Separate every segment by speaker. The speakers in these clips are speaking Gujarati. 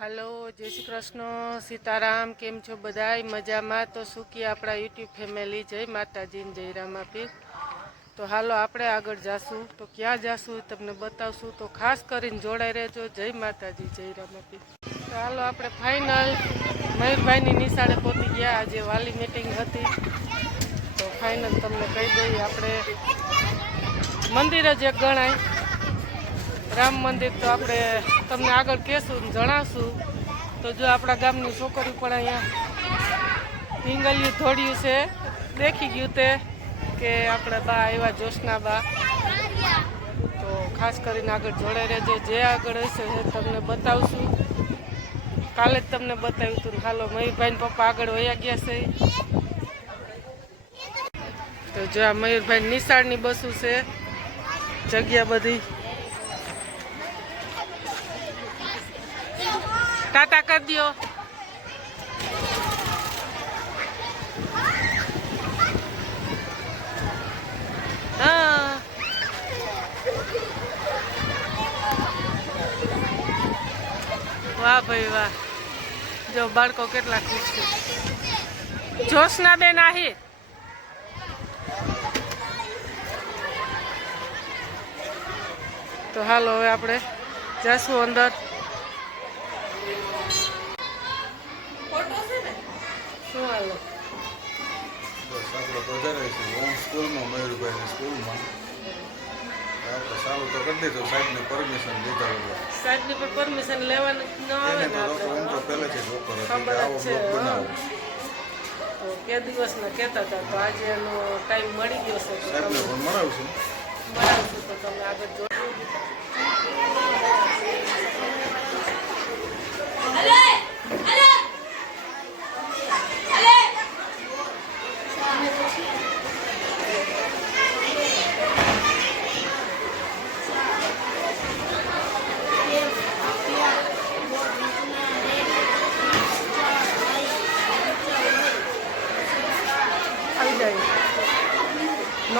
Speaker 1: હાલો, જય શ્રી કૃષ્ણ. સીતારામ, કેમ છો બધાય? મજામાં? તો સુખી આપણા યુટ્યુબ ફેમિલી? જય માતાજીને જય રામાપીર. તો હાલો, આપણે આગળ જાશું. તો ક્યાં જાશું તમને બતાવશું. તો ખાસ કરીને જોડાઈ રહેજો. જય માતાજી, જય રામાપીર. તો હાલો, આપણે ફાઇનલ મયુરભાઈની નિશાળે પહોંચી ગયા. આજે વાલી મિટિંગ હતી. તો ફાઇનલ તમને કહી દઈએ, આપણે મંદિર જ એક ગણાય. રામ મંદિર તો આપણે તમને આગળ કહેશું જણાવશું તો જો આપણા ગામની છોકરી પણ અહીંયા હિંગલિયું થોડ્યું છે. દેખી ગયું તે કે આપણા બા આવ્યા જોશના બા. તો ખાસ કરીને આગળ જોડાઈ રહેજો. જે આગળ હશે એ તમને બતાવશું. કાલે જ તમને બતાવ્યું હતું હાલો મયુરભાઈ પપ્પા આગળ વયા ગયા છે. તો જો આ મયુરભાઈ નિશાળની બસો છે. જગ્યા બધી ટાટા કરી દો વાહ ભાઈ વાહ. જો બાળકો કેટલા ખુશ છે. જોશના બેન આહી. તો હાલો હવે આપણે જશું અંદર. શું હાલો
Speaker 2: બસ આપણે છે હું સ્કૂલમાં મયુરભાઈની સ્કૂલમાં સારું તો કરી દીધું સાહેબને પરમિશન લીધા હોય
Speaker 1: સાહેબની પણ પરમિશન લેવાનું ન આવે ને
Speaker 2: તો તો પહેલેથી હતી આવો બનાવો
Speaker 1: કે દિવસના કહેતા હતા તો આજે એનો ટાઈમ મળી ગયો છે
Speaker 2: સાહેબને પણ મળાવશું
Speaker 1: બનાવશું તો તમે આગળ જો જાય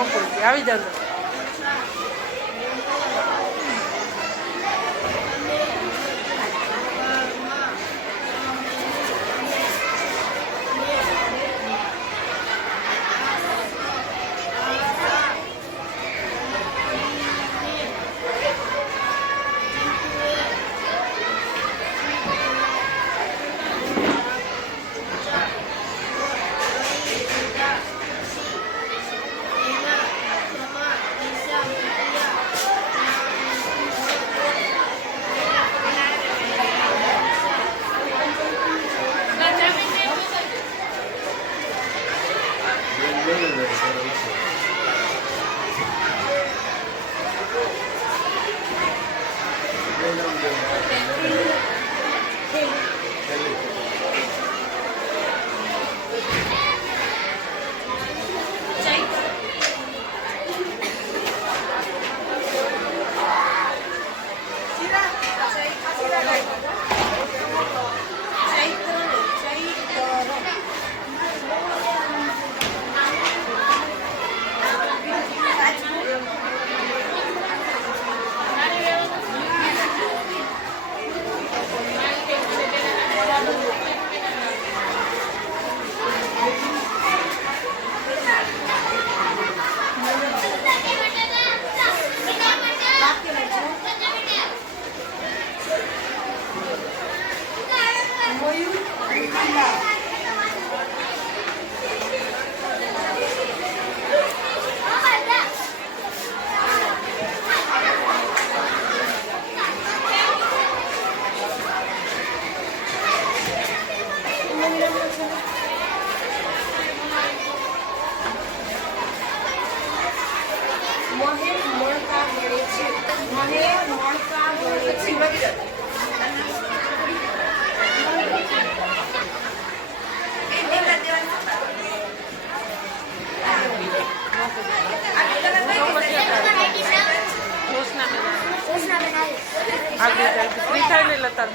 Speaker 1: નો કોઈ આવી જાય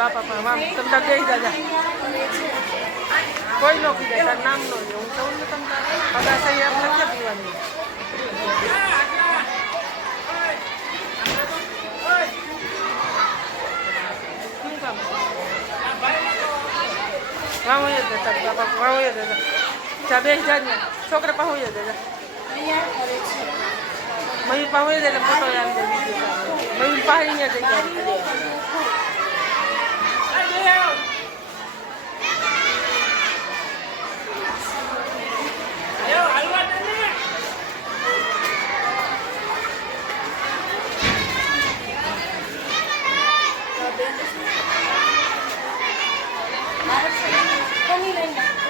Speaker 1: બાપા પણ આમ તમને દઈ દાદા કોઈ નો પીધે તાર નામ નો લે હું કહું ને તમને અગા સહી આપણે ક્યાં પીવાની. જ જતા બાપા જ જતા ચા બે હજાર ને. છોકરા પાહુ જ જતા
Speaker 3: તૈયાર કરે છે
Speaker 1: મયુર પાહુ જ ફોટો આવી જાય મયુર પાણી જઈ જાય
Speaker 3: 何何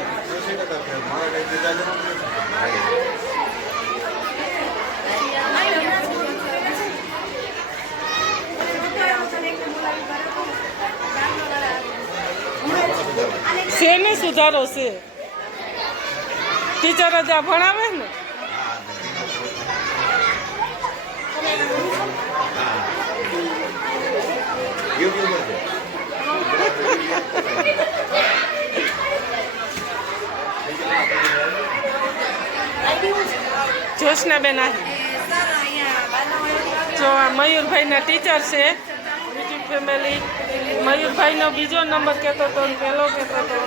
Speaker 3: મારે
Speaker 2: કંઈ દીધા જ નથી.
Speaker 1: શેને સુધારો છે ટીચરો જ્યાં ભણાવે ને
Speaker 4: યુટ્યુબર છે
Speaker 1: જોશનાબેન જો આ મયુરભાઈના ટીચર છે. યુટ્યુબ ફેમિલી મયુરભાઈનો બીજો નંબર કહેતો હતો પહેલો કહેતો હતો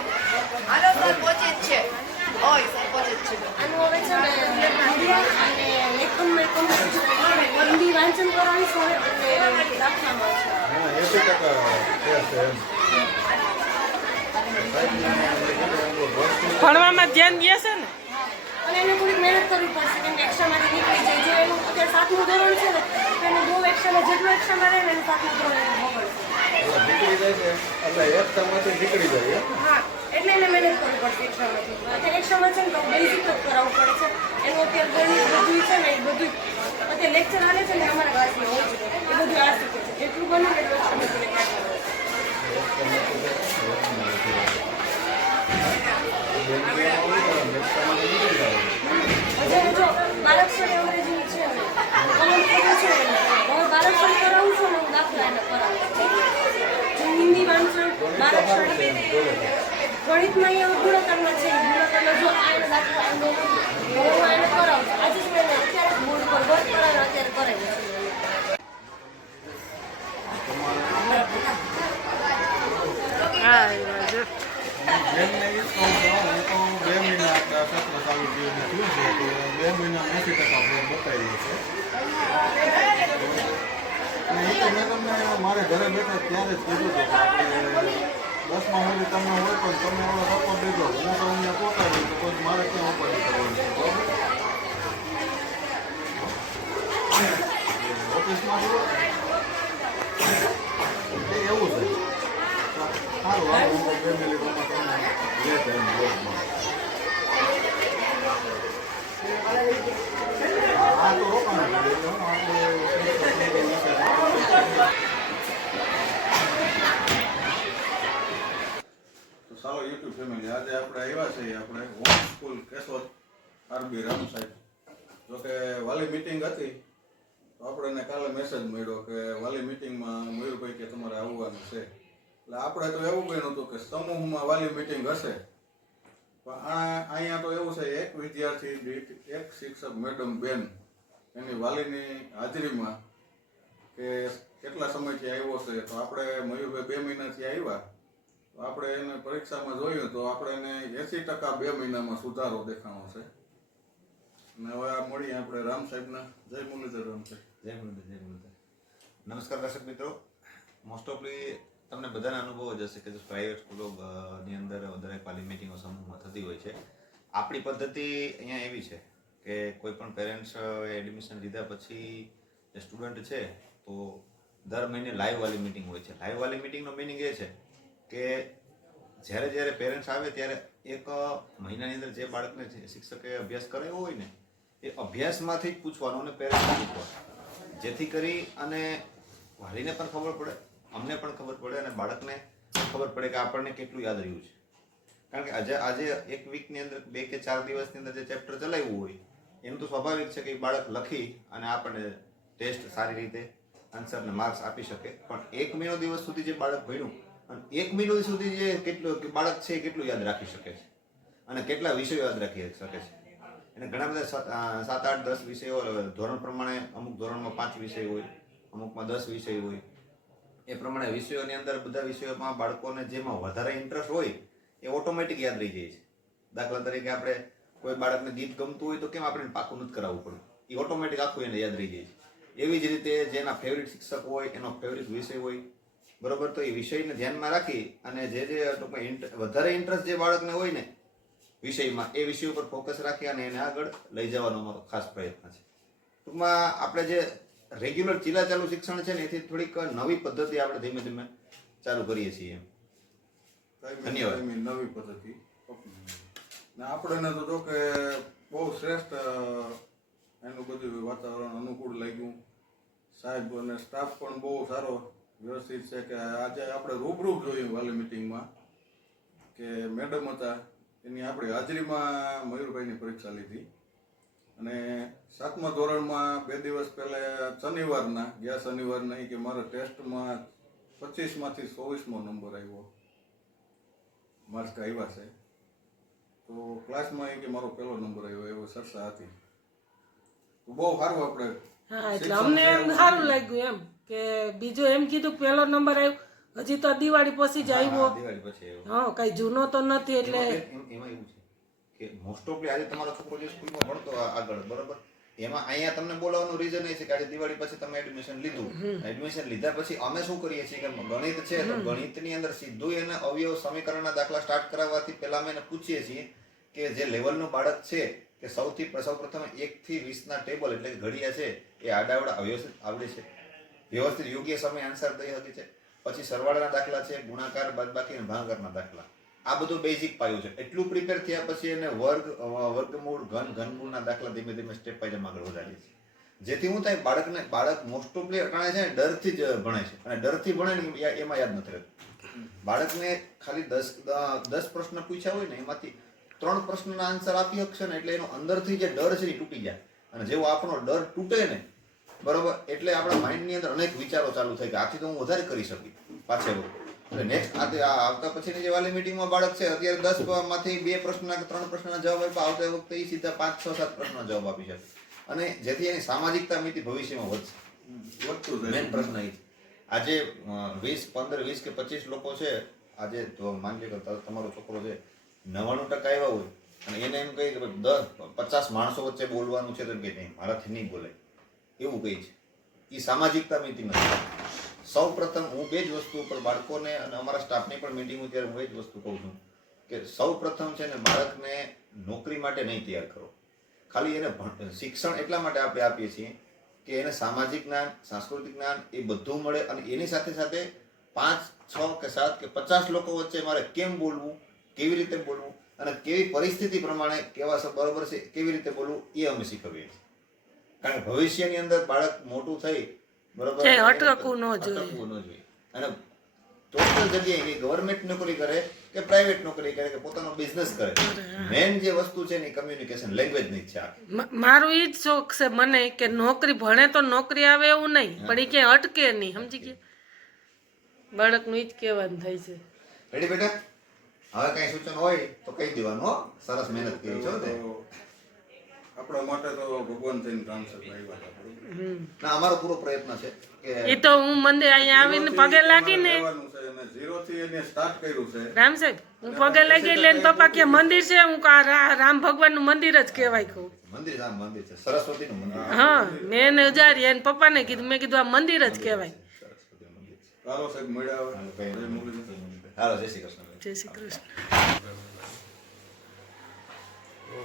Speaker 1: ભણવામાં ધ્યાન દે છે ને?
Speaker 5: અને એને થોડીક મહેનત કરવી પડશે કેમ કે એક્સ્ટ્રામાંથી નીકળી જાય. જો એનું અત્યારે સાતમું ધોરણ છે ને તો એને બહુ એક્સ્ટ્રામાં જેટલું એક્સ્ટ્રામાં રહે ને એનું સાતમું ધોરણ એને બગડશે
Speaker 2: નીકળી જાય.
Speaker 5: હા એટલે એને મહેનત કરવી પડશે એક્સ્ટ્રામાંથી અત્યારે એક્સ્ટ્રામાં છે ને તો બેઝિક જ કરાવવું પડે છે. એનું અત્યારે ગણિત બધું છે ને એ બધું અત્યારે લેક્ચર આવે છે ને અમારા ક્લાસમાં હોય છે. એ બધું આ શીખે છે. જેટલું બને એટલું અત્યારે જો બાળકસોની અંગ્રેજીની છે ને કોમન છે. હવે બાળકસોની કરાવું છું હું દાખલા એને કરાવું. જો હિન્દી વાંચો બાળકસોની ગણિતમાં અહીંયા ગુણકરના છે. ગુણકરના જો આ એને દાખલા હવે હું એને કરાવું આજે જ મેં અત્યારે બોર્ડ પર વર્ક કરાવ્યો અત્યારે કરાવ્યું છે
Speaker 1: હા એવા જો
Speaker 2: બેનને એ જ કહું છું હું તો બે મહિના આપણે આ સત્ર ચાલુ થયું ને થયું છે તો બે મહિના એંસી ટકા ફેર બતાવી છે અને એ તો મેં તમને મારે ઘરે બેઠા ત્યારે જ કીધું હતું કે દસમા સુધી તમને હોય પણ તમે એનો સપોર્ટ દીધો હું તો અહીંયા પહોંચાડું તો પછી મારે ક્યાં ઉપાડી કરવાની છે, બરાબર? ઓફિસમાં જુઓ એ એવું છે. સારું, હાલો, હું ફેમિલી રૂમમાં તમને લે છે એમ બ્લોગમાં આ તો રોકાણ છે આપણે ચાલો યુટ્યુબ ફેમિલી આજે આપણે આવ્યા છીએ, આપણે home school Keshod, RB Ram સાહેબ. જો કે વાલી મિટિંગ હતી, તો આપણને કાલે મેસેજ મળ્યો કે વાલી મિટિંગમાં મયુરભાઈ કે તમારે આવવાનું છે. એટલે આપણે તો એવું બન્યું હતું કે સમૂહમાં વાલી મિટિંગ હશે. પણ અહીંયા તો એવું છે, એક વિદ્યાર્થી દીઠ એક શિક્ષક મેડમ બેન, એની વાલીની હાજરીમાં કે કેટલા સમયથી આવ્યો છે, તો આપણે મયુરભાઈ બે મહિનાથી આવ્યા. આપણે એને પરીક્ષામાં જોયું તો આપણે એને એસી ટકા બે મહિનામાં સુધારો દેખાણો છે. અને હવે આ મળીએ આપણે રામ સાહેબના. જય મુરલીધર રામ સાહેબ.
Speaker 4: જય મુરલીધર જય મુરલીધર. નમસ્કાર દર્શક મિત્રો. મોસ્ટ ઓફલી તમને બધાને અનુભવ જ હશે કે જો પ્રાઇવેટ સ્કૂલો ની અંદર વધારે વાલી મિટિંગો સમૂહમાં થતી હોય છે. આપણી પદ્ધતિ અહીંયા એવી છે કે કોઈ પણ પેરેન્ટ્સ એડમિશન લીધા પછી જે સ્ટુડન્ટ છે તો દર મહિને લાઈવ વાલી મિટિંગ હોય છે. લાઈવ વાલી મિટિંગનો મિનિંગ એ છે કે જ્યારે જ્યારે પેરેન્ટ્સ આવે ત્યારે એક મહિનાની અંદર જે બાળકને શિક્ષકે અભ્યાસ કરાવ્યો હોય ને, એ અભ્યાસમાંથી જ પૂછવાનું અને પેરેન્ટ્સ પૂછવાનું. જેથી કરી અને વાલીને પણ ખબર પડે, અમને પણ ખબર પડે અને બાળકને ખબર પડે કે આપણને કેટલું યાદ રહ્યું છે. કારણ કે આજે આજે એક વીકની અંદર બે કે ચાર દિવસની અંદર જે ચેપ્ટર ચલાવ્યું હોય એમ તો સ્વાભાવિક છે કે બાળક લખી અને આપણને ટેસ્ટ સારી રીતે આન્સરને માર્ક્સ આપી શકે. પણ એક મહિનો દિવસ સુધી જે બાળક ભણ્યું અને એક મિનિટ સુધી જે કેટલું કે બાળક છે કેટલું યાદ રાખી શકે છે? અને કેટલા વિષયો યાદ રાખી શકે છે? એને ઘણા બધા સાત આઠ, દસ વિષયો ધોરણ પ્રમાણે અમુક ધોરણમાં પાંચ વિષય હોય, અમુકમાં દસ વિષય હોય. એ પ્રમાણે વિષયોની અંદર બધા વિષયોમાં બાળકોને જેમાં વધારે ઇન્ટરેસ્ટ હોય, એ ઓટોમેટિક યાદ રહી જાય છે. દાખલા તરીકે આપણે કોઈ બાળકને ગીત ગમતું હોય તો કેમ આપણે પાકું નથી કરાવવું પડે એ ઓટોમેટિક આખું એને યાદ રહી જાય છે. એવી જ રીતે જેના ફેવરિટ શિક્ષક હોય, એનો ફેવરિટ વિષય હોય બરોબર? તો એ વિષયને ધ્યાનમાં રાખી અને જે જે ટૂંકમાં વધારે ઇન્ટરેસ્ટ જે બાળકને હોય ને વિષયમાં એ વિષય ઉપર ફોકસ રાખી અને એને આગળ લઈ જવાનો અમારો ખાસ પ્રયત્ન છે. ટૂંકમાં આપણે જે રેગ્યુલર ચીલા ચાલુ શિક્ષણ છે ને એથી થોડીક નવી પદ્ધતિ આપણે ધીમે ધીમે ચાલુ કરીએ છીએ
Speaker 2: કાયમી
Speaker 4: ધન્યવાદ.
Speaker 2: નવી પદ્ધતિ. ને આપણને તો જો કે બહુ શ્રેષ્ઠ એનું બધું વાતાવરણ અનુકૂળ લાગ્યું. સાહેબ અને સ્ટાફ પણ બહુ સારો વ્યવસ્થિત છે કે આજે આપણે રૂબરૂ જોયું વાલી મિટિંગમાં કે મેડમ હતા એની આપણી હાજરીમાં મયુરભાઈની પરીક્ષા લીધી. અને સાતમા ધોરણમાં બે દિવસ પહેલા શનિવારના ગયા શનિવાર નહીં કે મારા ટેસ્ટમાં પચીસમાંથી ચોવીસમો નંબર આવ્યો. માર્ક આવ્યા છે. તો ક્લાસમાં એ કે મારો પહેલો નંબર આવ્યો એવો સરસા હતી. બહુ સારું આપણે
Speaker 1: હા એટલે અમને એમ સારું લાગ્યું એમ. કે બીજો એમ કીધું પહેલો નંબર આવ્યો. હજી તો દિવાળી પછી જ આવ્યો.
Speaker 4: હા, દિવાળી પછી
Speaker 1: હા કઈ જૂનો તો નથી એટલે
Speaker 4: એમાં એવું છે કે મોસ્ટ ઓફલી આજે તમારો છોકરો જે સ્કૂલમાં ભણતો આગળ બરોબર? એમાં અહીંયા તમને બોલાવવાનું રીઝન એ છે કે આજે દિવાળી પછી તમે એડમિશન લીધું. એડમિશન લીધા પછી અમે શું કરીએ છીએ કે ગણિત છે તો ગણિતની અંદર સીધું એને અવયવ સમીકરણના દાખલા સ્ટાર્ટ કરાવવાથી પહેલા અમે એને પૂછીએ છીએ કે જે લેવલનું બાળક છે કે સૌથી સૌ પ્રથમ એક થી વીસ ના ટેબલ એટલે કે ઘડિયા છે એ આડાવડા અવયવ આવડે છે. વ્યવસ્થિત યોગ્ય સમય આન્સર દઈ શકે છે. પછી સરવાળાના દાખલા છે, ગુણાકાર, બાદબાકી અને ભાગાકારના દાખલા. આ બધું બેઝિક પાયું છે. એટલું પ્રિપેર થયા પછી એને વર્ગ વર્ગમૂળ, ઘન, ઘનમૂળના દાખલા ધીમે ધીમે સ્ટેપ બાય સ્ટેપ આગળ વધારીએ છીએ. જેથી હું થાય બાળકને, બાળક મોસ્ટ ઓફલી અટાણે છે ડરથી જ ભણે છે. અને ડરથી ભણે ને એમાં યાદ નથી રહેતું. બાળકને ખાલી દસ દસ પ્રશ્ન પૂછ્યા હોય ને, એમાંથી ત્રણ પ્રશ્નના આન્સર આપી શકશે ને, એટલે એનો અંદરથી જે ડર છે એ તૂટી જાય. અને જેવો આપણો ડર તૂટે ને બરોબર? એટલે આપણા માઇન્ડની અંદર અનેક વિચારો ચાલુ થાય કે આથી તો હું વધારે કરી શકી પાછળ એટલે નેક્સ્ટ આવતા પછીની જે વાલી મિટિંગમાં બાળક છે અત્યારે દસમાંથી બે પ્રશ્નના કે ત્રણ પ્રશ્નના જવાબ આપ્યા. આવતા વખતે એ સીધા પાંચ છ સાત પ્રશ્નના જવાબ આપી શકે. અને જેથી એની સામાજિકતા મિતિ ભવિષ્યમાં વધશે.
Speaker 2: વધતું
Speaker 4: મેન પ્રશ્ન એ આજે વીસ પંદર વીસ કે પચીસ લોકો છે આજે માની લો તમારો છોકરો છે નવ્વાણું ટકા આવ્યા હોય. અને એને એમ કહી કે ભાઈ દસ પચાસ માણસો વચ્ચે બોલવાનું છે તો કે નહીં મારાથી નહીં બોલાય એવું કહે છે. એ સામાજિકતા મિતિ નથી સૌ પ્રથમ હું બે જ વસ્તુ ઉપર બાળકોને અને અમારા સ્ટાફની પણ મિટિંગ ત્યારે હું એ જ વસ્તુ કહું છું કે સૌ પ્રથમ છે ને બાળકને નોકરી માટે નહીં તૈયાર કરો. ખાલી એને શિક્ષણ એટલા માટે આપણે આપીએ છીએ કે એને સામાજિક જ્ઞાન, સાંસ્કૃતિક જ્ઞાન એ બધું મળે અને એની સાથે સાથે પાંચ, છ કે સાત કે પચાસ લોકો વચ્ચે મારે કેમ બોલવું, કેવી રીતે બોલવું અને કેવી પરિસ્થિતિ પ્રમાણે કેવા બરોબર છે, કેવી રીતે બોલવું એ અમે શીખવીએ છીએ. કારણ કે ભવિષ્યની અંદર બાળક મોટું થઈ બરોબર?
Speaker 1: અટકવું ન જોઈએ.
Speaker 4: અટકવું ન જોઈએ. અને ટોટલ જગ્યાએ કે ગવર્મેન્ટ નોકરી કરે કે પ્રાઇવેટ નોકરી કરે કે પોતાનો બિઝનેસ કરે મેન જે વસ્તુ છે એની કમ્યુનિકેશન લેંગ્વેજની છે
Speaker 1: મારું ઈ જ શોખ છે મને કે નોકરી ભણે તો નોકરી આવે એવું નહીં પણ એ ક્યાંય અટકે નહીં સમજી ગયા? બાળકનું ઈ જ કહેવાનું થાય છે.
Speaker 4: રેડી બેટા? હવે કઈ સૂચન હોય તો કહી દેવાનું હો. સરસ મહેનત કરી છો તો
Speaker 2: આપણા માટે તો ભગવાન થઈને કામ છે આવ્યા હતા બરોબર?
Speaker 4: ના અમારો પૂરો પ્રયત્ન છે
Speaker 1: એ તો હું મંદિર અહીંયા આવીને પગે લાગીને
Speaker 2: લેવાનું છે અને ઝીરોથી એને સ્ટાર્ટ કર્યું છે.
Speaker 1: રામ સાહેબ હું પગે લાગી એટલે પપ્પા કે મંદિર છે હું રામ ભગવાનનું મંદિર જ કહેવાય કહું.
Speaker 4: મંદિર છે, મંદિર છે. સરસ્વતીનું મંદિર
Speaker 1: હા મેં એને ઉજારી એને પપ્પાને કીધું મેં કીધું આ મંદિર જ કહેવાય.
Speaker 2: સાહેબ મળ્યા જય
Speaker 4: શ્રી કૃષ્ણ.
Speaker 1: જય શ્રી કૃષ્ણ.
Speaker 2: એવું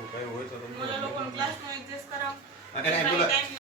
Speaker 2: કઈ હોય તો તમને